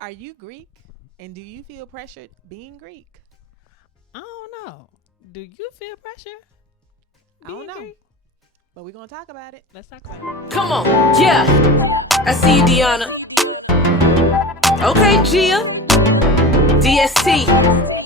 Are you Greek? And do you feel pressured being Greek? I don't know. Do you feel pressure I don't being know, Greek? but we're going to talk about it. Let's talk about it. Come on, yeah. I see you, Deonna. Okay, Gia. DST,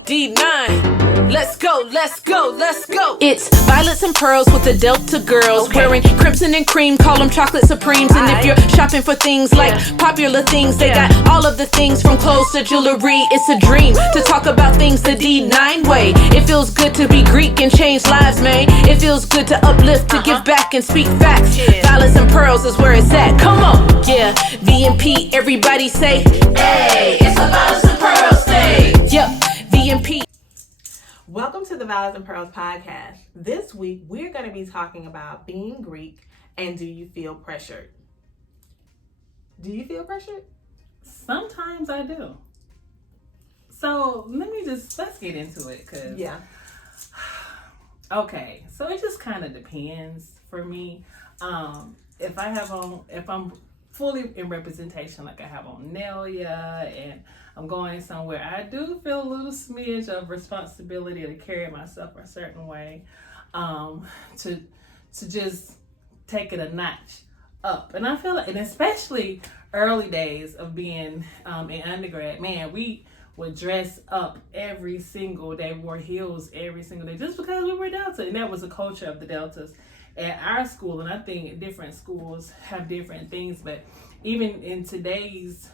D9. Let's go, let's go, let's go. It's violets and pearls with the Delta girls. Okay. Wearing crimson and cream, call them chocolate supremes. And if you're shopping for things like popular things, they got all of the things from clothes to jewelry. It's a dream to talk about things the D9 way. It feels good to be Greek and change lives, man. It feels good to uplift, to give back and speak facts. Violets and pearls is where it's at. Come on, yeah. V&P, everybody say, hey, it's a violets and pearls day. Yep, V&P. Welcome to the Violets and Pearls podcast. This week, we're going to be talking about being Greek and do you feel pressured? Do you feel pressured? Sometimes I do. So let's get into it. Yeah. Okay, so it just kind of depends for me. If I'm fully in representation, like I have on Nelia and I'm going somewhere, I do feel a little smidge of responsibility to carry myself a certain way, to just take it a notch up. And I feel like, and especially early days of being in undergrad, man, we would dress up every single day, wore heels every single day, just because we were Delta. And that was the culture of the Deltas at our school. And I think different schools have different things, but even in today's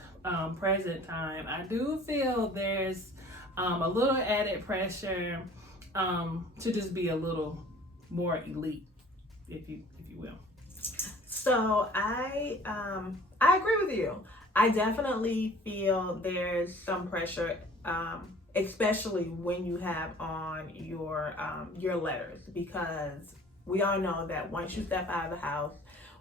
present time, I do feel there's a little added pressure to just be a little more elite, if you will. So I agree with you. I definitely feel there's some pressure, especially when you have on your letters, because we all know that once you step out of the house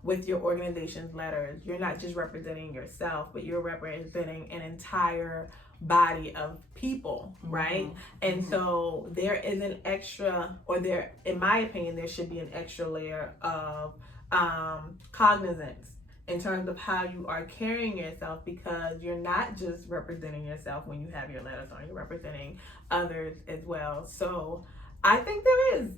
with your organization's letters, you're not just representing yourself, but you're representing an entire body of people, right? And so there is an extra, or there, in my opinion, there should be an extra layer of cognizance in terms of how you are carrying yourself, because you're not just representing yourself when you have your letters on, you're representing others as well. So I think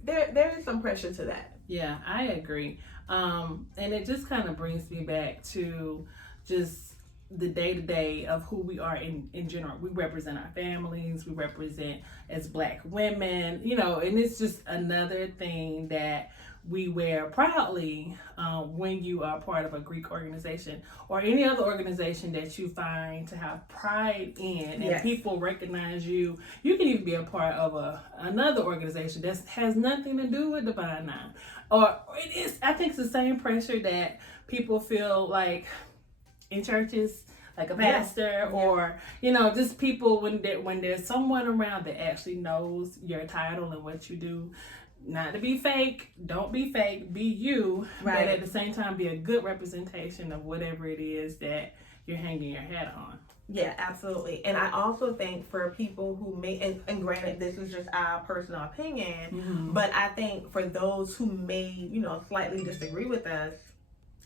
there is some pressure to that. Yeah, I agree. And it just kind of brings me back to just the day-to-day of who we are in general. We represent our families, we represent as Black women, and it's just another thing that we wear proudly when you are part of a Greek organization or any other organization that you find to have pride in, and people recognize you. You can even be a part of another organization that has nothing to do with Divine Nine. Or it is, I think it's the same pressure that people feel like in churches, like a pastor, or just people when there's someone around that actually knows your title and what you do. Not to be fake, don't be fake, be you, right. But at the same time be a good representation of whatever it is that you're hanging your hat on. Yeah, absolutely. And I also think for people who may, and granted, this is just our personal opinion, but I think for those who may, slightly disagree with us,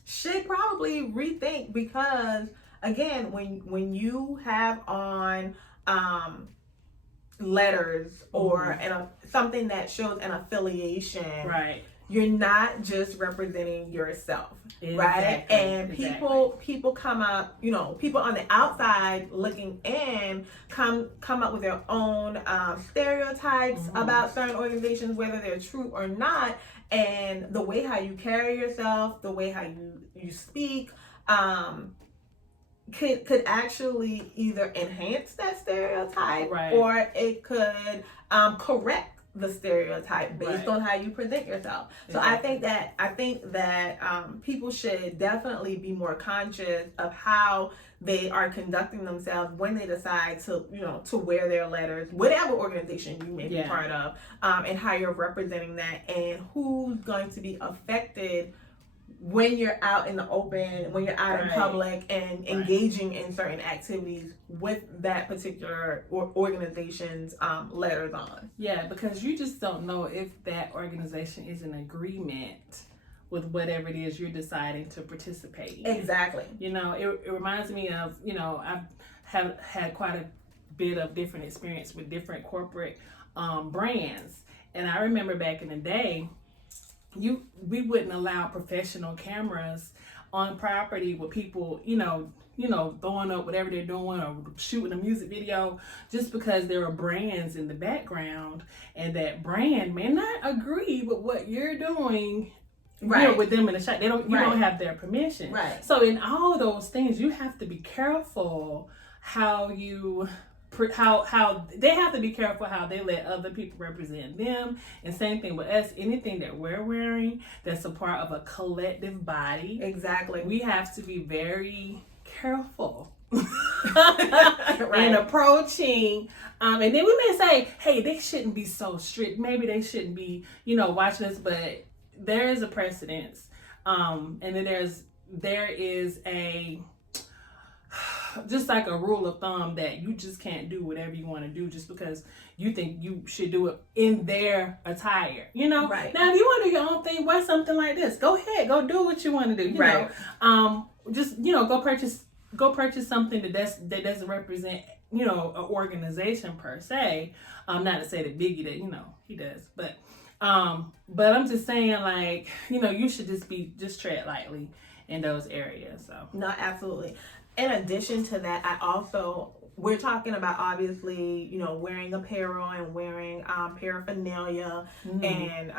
should probably rethink, because again, when you have on letters or something that shows an affiliation, right, you're not just representing yourself, exactly. Right? And people come up, people on the outside looking in come up with their own stereotypes about certain organizations, whether they're true or not. And the way how you carry yourself, the way how you speak, could actually either enhance that stereotype, right, or it could correct the stereotype based on how you present yourself. So exactly. I think that people should definitely be more conscious of how they are conducting themselves when they decide to wear their letters, whatever organization you may be part of, and how you're representing that, and who's going to be affected when you're out in the open, when you're out in public and engaging in certain activities with that particular organization's letters on. Yeah, because you just don't know if that organization is in agreement with whatever it is you're deciding to participate in. Exactly. It reminds me of, I've have had quite a bit of different experience with different corporate brands. And I remember back in the day, we wouldn't allow professional cameras on property with people, throwing up whatever they're doing or shooting a music video, just because there are brands in the background, and that brand may not agree with what you're doing. Right. With them in the shot, you don't have their permission. Right. So in all those things, you have to be careful how they have to be careful how they let other people represent them. And same thing with us. Anything that we're wearing that's a part of a collective body. Exactly. We have to be very careful in approaching. And then we may say, hey, they shouldn't be so strict. Maybe they shouldn't be, watching us. But there is a precedence. And then there is just like a rule of thumb that you just can't do whatever you want to do just because you think you should do it in their attire, Right. Now, if you want to do your own thing, wear something like this. Go ahead, go do what you want to do. Right. Just go purchase something that doesn't represent an organization per se. Not to say that Biggie that he does, but I'm just saying, like, you should just tread lightly in those areas. So no, absolutely. In addition to that, we're talking about obviously, wearing apparel and wearing paraphernalia, and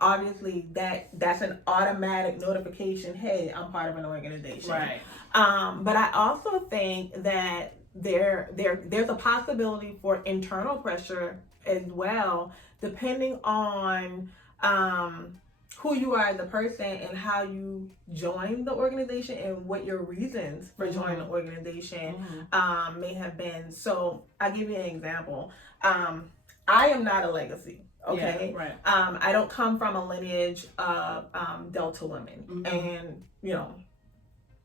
obviously that's an automatic notification. Hey, I'm part of an organization. Right. But I also think that there's a possibility for internal pressure as well, depending on who you are as a person and how you join the organization and what your reasons for joining the organization may have been. So I'll give you an example. I am not a legacy. Okay. Yeah, right. I don't come from a lineage of Delta women, and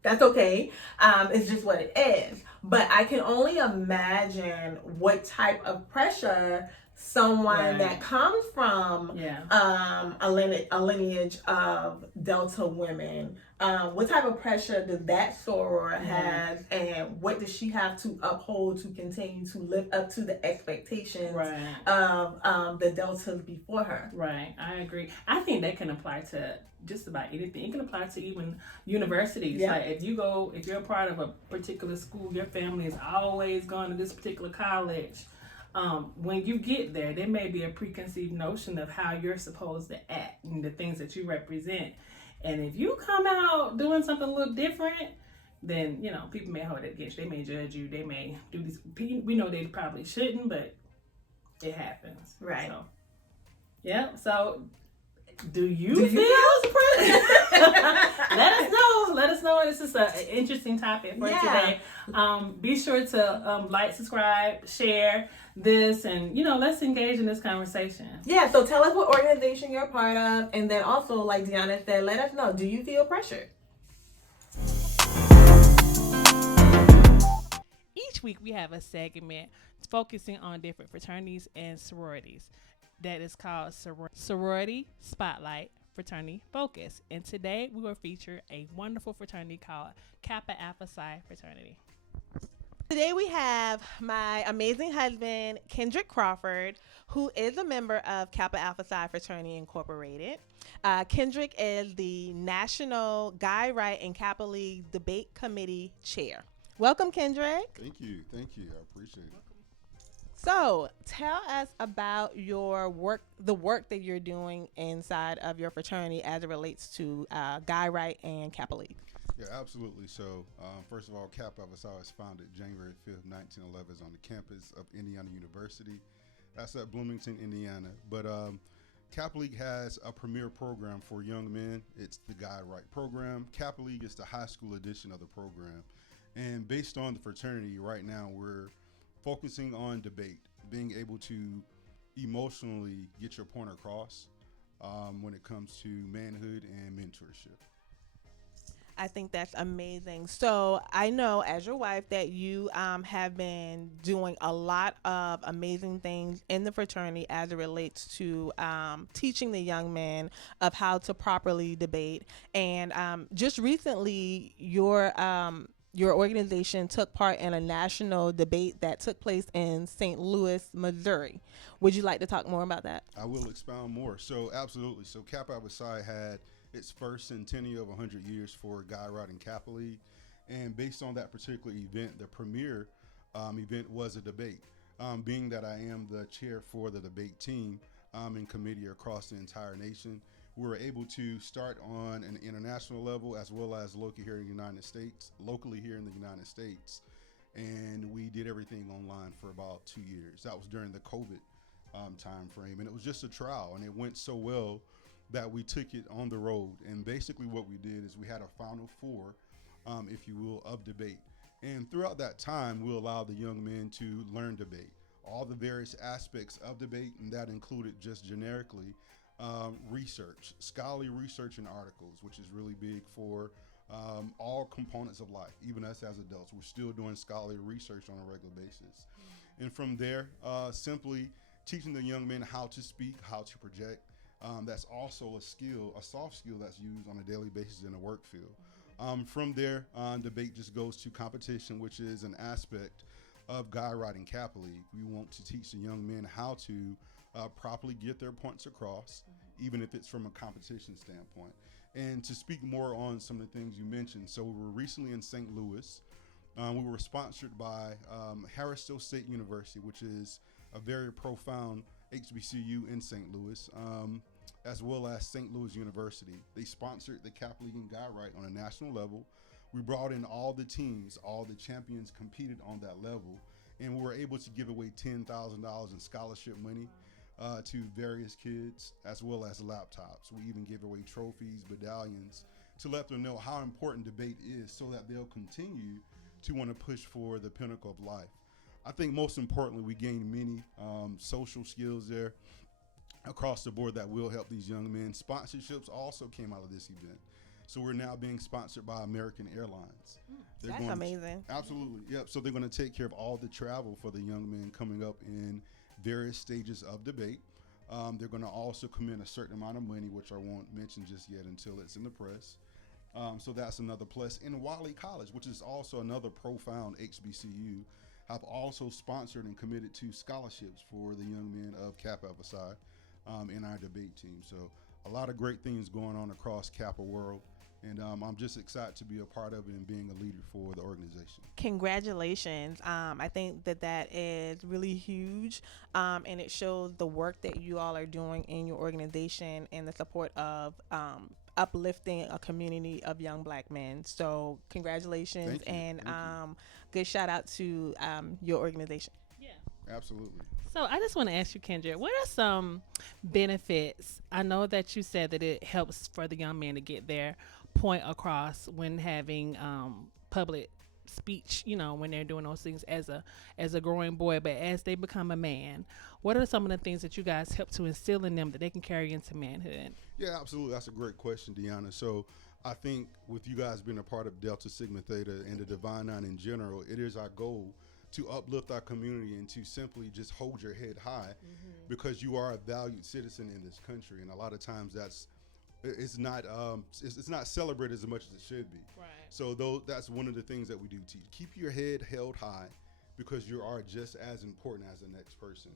that's okay. It's just what it is. But I can only imagine what type of pressure someone that comes from a lineage of Delta women, what type of pressure does that soror have, and what does she have to uphold to continue to live up to the expectations of the Deltas before her? Right, I agree. I think that can apply to just about anything. It can apply to even universities. Yeah. Like if you're a part of a particular school, your family is always going to this particular college. When you get there may be a preconceived notion of how you're supposed to act and the things that you represent. And if you come out doing something a little different, then, people may hold it against you. They may judge you. They may do this. We know they probably shouldn't, but it happens. Right. So, yeah. So, do you feel pressure? Let us know. This is an interesting topic for today. Be sure to like, subscribe, share this, and let's engage in this conversation. Yeah, so tell us what organization you're a part of, and then also, like Deonna said, let us know, do you feel pressured? Each week we have a segment focusing on different fraternities and sororities that is called Sorority Spotlight Fraternity Focus. And today we will feature a wonderful fraternity called Kappa Alpha Psi fraternity. Today we have my amazing husband, Kendrick Crawford, who is a member of Kappa Alpha Psi Fraternity Incorporated. Kendrick is the National Guy Right and Kappa League Debate Committee Chair. Welcome, Kendrick. Thank you. I appreciate it. So tell us about your work, the work that you're doing inside of your fraternity as it relates to Guy Right and Kappa League. Yeah, absolutely. So, first of all, Kappa Alpha Psi was founded January 5th, 1911 on the campus of Indiana University. That's at Bloomington, Indiana. But Kappa League has a premier program for young men. It's the Guy Right program. Kappa League is the high school edition of the program. And based on the fraternity, right now we're focusing on debate, being able to emotionally get your point across when it comes to manhood and mentorship. I think that's amazing. So I know as your wife that you have been doing a lot of amazing things in the fraternity as it relates to teaching the young men of how to properly debate. And just recently, your your organization took part in a national debate that took place in St. Louis, Missouri. Would you like to talk more about that? I will expound more. So, absolutely. So, Kappa Alpha Psi had its first centennial of 100 years for Guy Riding Kappa League. And based on that particular event, the premier event was a debate. Being that I am the chair for the debate team in committee across the entire nation, we were able to start on an international level as well as locally here in the United States. And we did everything online for about 2 years. That was during the COVID time frame. And it was just a trial, and it went so well that we took it on the road. And basically what we did is we had a final four, if you will, of debate. And throughout that time, we allowed the young men to learn debate, all the various aspects of debate, and that included just generically research, scholarly research and articles, which is really big for all components of life. Even us as adults, we're still doing scholarly research on a regular basis. And from there, simply teaching the young men how to speak, how to project. That's also a skill, a soft skill that's used on a daily basis in the work field. From there, debate just goes to competition, which is an aspect of Guy Riding Kappa League. We want to teach the young men how to properly get their points across, even if it's from a competition standpoint. And to speak more on some of the things you mentioned, so we were recently in St. Louis. We were sponsored by Harrisville State University, which is a very profound HBCU in St. Louis, as well as St. Louis University. They sponsored the Kappa League and Guy Right on a national level. We brought in all the teams, all the champions competed on that level, and we were able to give away $10,000 in scholarship money to various kids, as well as laptops. We even gave away trophies, medallions, to let them know how important debate is so that they'll continue to want to push for the pinnacle of life. I think most importantly, we gained many social skills there across the board that will help these young men. Sponsorships also came out of this event. So we're now being sponsored by American Airlines. That's amazing. Absolutely, yep. So they're going to take care of all the travel for the young men coming up in various stages of debate. They're going to also commit a certain amount of money, which I won't mention just yet until it's in the press. So that's another plus. And Wiley College, which is also another profound HBCU, have also sponsored and committed to scholarships for the young men of Kappa Alpha Psi in our debate team. So a lot of great things going on across Kappa world. And I'm just excited to be a part of it and being a leader for the organization. Congratulations. I think that is really huge, and it shows the work that you all are doing in your organization and the support of uplifting a community of young Black men. So congratulations. Thank you. And good shout out to your organization. Yeah. Absolutely. So I just want to ask you, Kendrick, what are some benefits? I know that you said that it helps for the young men to get their point across when having public speech, you know, when they're doing those things as a growing boy, but as they become a man, what are some of the things that you guys help to instill in them that they can carry into manhood? Yeah, absolutely. That's a great question, Deonna. So I think with you guys being a part of Delta Sigma Theta and the Divine Nine in general, it is our goal to uplift our community and to simply just hold your head high, because you are a valued citizen in this country. And a lot of times it's not celebrated as much as it should be. Right. So that's one of the things that we do teach. Keep your head held high, because you are just as important as the next person.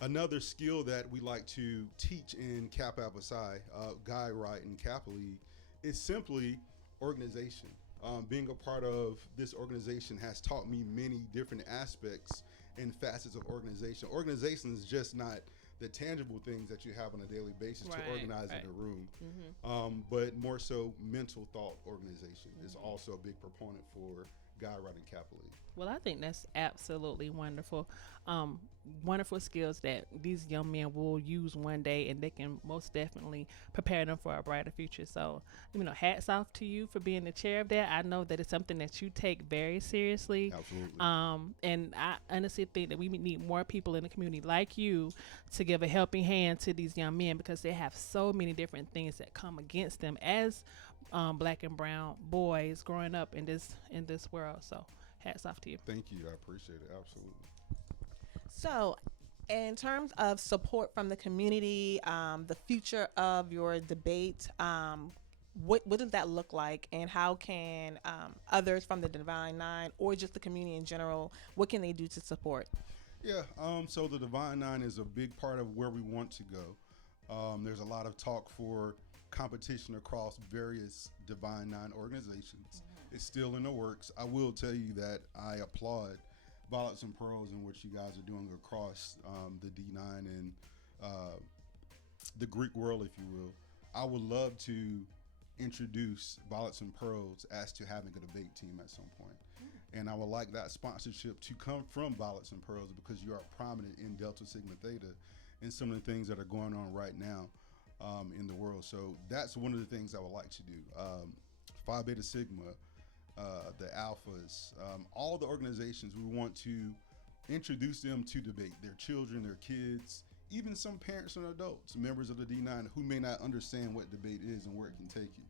Another skill that we like to teach in Kappa Alpha Psi, Guy Right and Kappa League, is simply organization. Being a part of this organization has taught me many different aspects and facets of organization. Organization is just not the tangible things that you have on a daily basis to organize in a room, but more so mental thought organization is also a big proponent for Guy Riding Kappa League. Well, I think that's absolutely wonderful. Wonderful skills that these young men will use one day, and they can most definitely prepare them for a brighter future. So, you know, hats off to you for being the chair of that. I know that it's something that you take very seriously. Absolutely. And I honestly think that we need more people in the community like you to give a helping hand to these young men, because they have so many different things that come against them as Black and brown boys growing up in this world. So hats off to you. Thank you. I appreciate it. Absolutely. So, in terms of support from the community, the future of your debate, what does that look like, and how can others from the Divine Nine or just the community in general, what can they do to support? Yeah, so the Divine Nine is a big part of where we want to go. There's a lot of talk for competition across various Divine Nine organizations. It's still in the works. I will tell you that I applaud Violets and Pearls and what you guys are doing across the D9 and the Greek world, if you will. I would love to introduce Violets and Pearls as to having a debate team at some point. And I would like that sponsorship to come from Violets and Pearls because you are prominent in Delta Sigma Theta and some of the things that are going on right now in the world. So that's one of the things I would like to do. Phi Beta Sigma, the Alphas, all the organizations, we want to introduce them to debate, their children, their kids, even some parents and adults, members of the D9 who may not understand what debate is and where it can take you.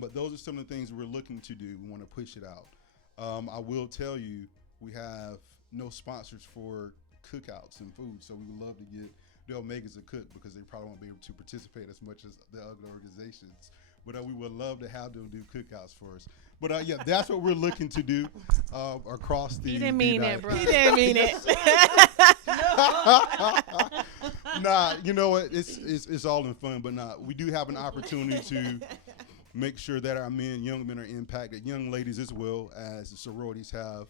But those are some of the things we're looking to do. We want to push it out. I will tell you, we have no sponsors for cookouts and food, so we would love to get the Omegas a cook because they probably won't be able to participate as much as the other organizations. But we would love to have them do cookouts for us. But yeah, that's what we're looking to do across the. He didn't mean it, bro. He didn't mean it. Nah, you know what? It's all in fun, but nah, we do have an opportunity to make sure that our young men are impacted, young ladies as well as the sororities have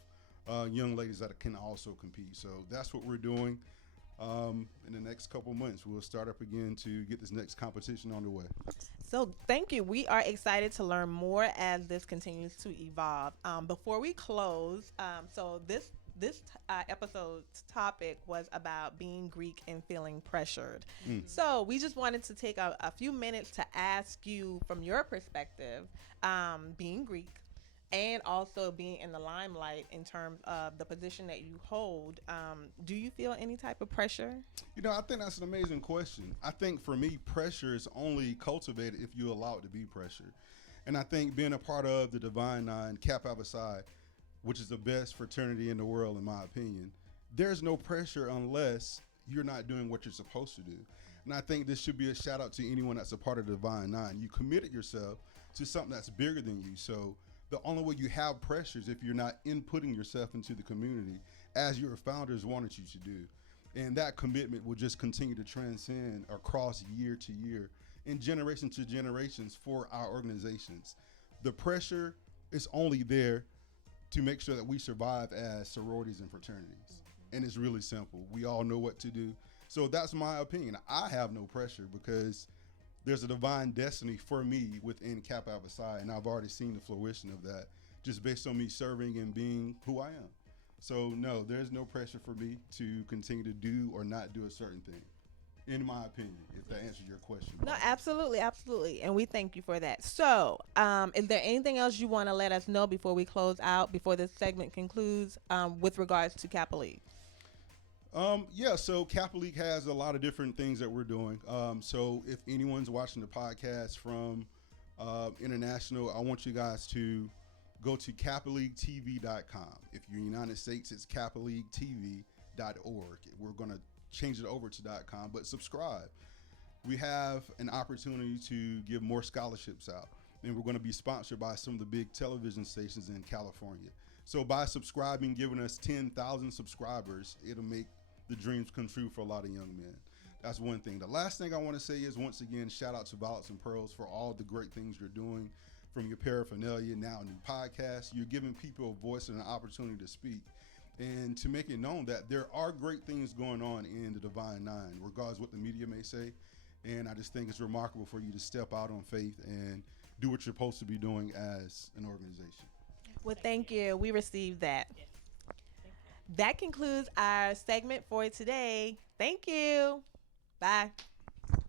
young ladies that can also compete. So that's what we're doing. In the next couple months, we'll start up again to get this next competition on the way. So thank you. We are excited to learn more as this continues to evolve. Before we close, so this episode's topic was about being Greek and feeling pressured. So we just wanted to take a few minutes to ask you, from your perspective, being Greek and also being in the limelight in terms of the position that you hold, do you feel any type of pressure? You know, I think that's an amazing question. I think for me, pressure is only cultivated if you allow it to be pressure. And I think being a part of the Divine Nine, Kappa Alpha Psi, which is the best fraternity in the world, in my opinion, there's no pressure unless you're not doing what you're supposed to do. And I think this should be a shout out to anyone that's a part of the Divine Nine. You committed yourself to something that's bigger than you. So the only way you have pressure is if you're not inputting yourself into the community as your founders wanted you to do. And that commitment will just continue to transcend across year to year and generation to generations for our organizations. The pressure is only there to make sure that we survive as sororities and fraternities. And it's really simple. We all know what to do. So that's my opinion. I have no pressure because there's a divine destiny for me within Kappa Alpha Psi, and I've already seen the fruition of that just based on me serving and being who I am. So no, there's no pressure for me to continue to do or not do a certain thing, in my opinion, if that answers your question. No, absolutely, absolutely. And we thank you for that. So is there anything else you want to let us know before we close out, before this segment concludes, with regards to Kappa League? Yeah, so Kappa League has a lot of different things that we're doing. So if anyone's watching the podcast from international, I want you guys to go to kappaleaguetv.com. If you're in the United States, it's kappaleaguetv.org. We're going to change it over to .com, but subscribe. We have an opportunity to give more scholarships out, and we're going to be sponsored by some of the big television stations in California. So by subscribing, giving us 10,000 subscribers, it'll make the dreams come true for a lot of young men. That's one thing. The last thing I want to say is, once again, shout out to Violets and Pearls for all the great things you're doing, from your paraphernalia, now a new podcast. You're giving people a voice and an opportunity to speak and to make it known that there are great things going on in the Divine Nine, regardless of what the media may say. And I just think it's remarkable for you to step out on faith and do what you're supposed to be doing as an organization. Well, thank you. We received that. That concludes our segment for today. Thank you. Bye.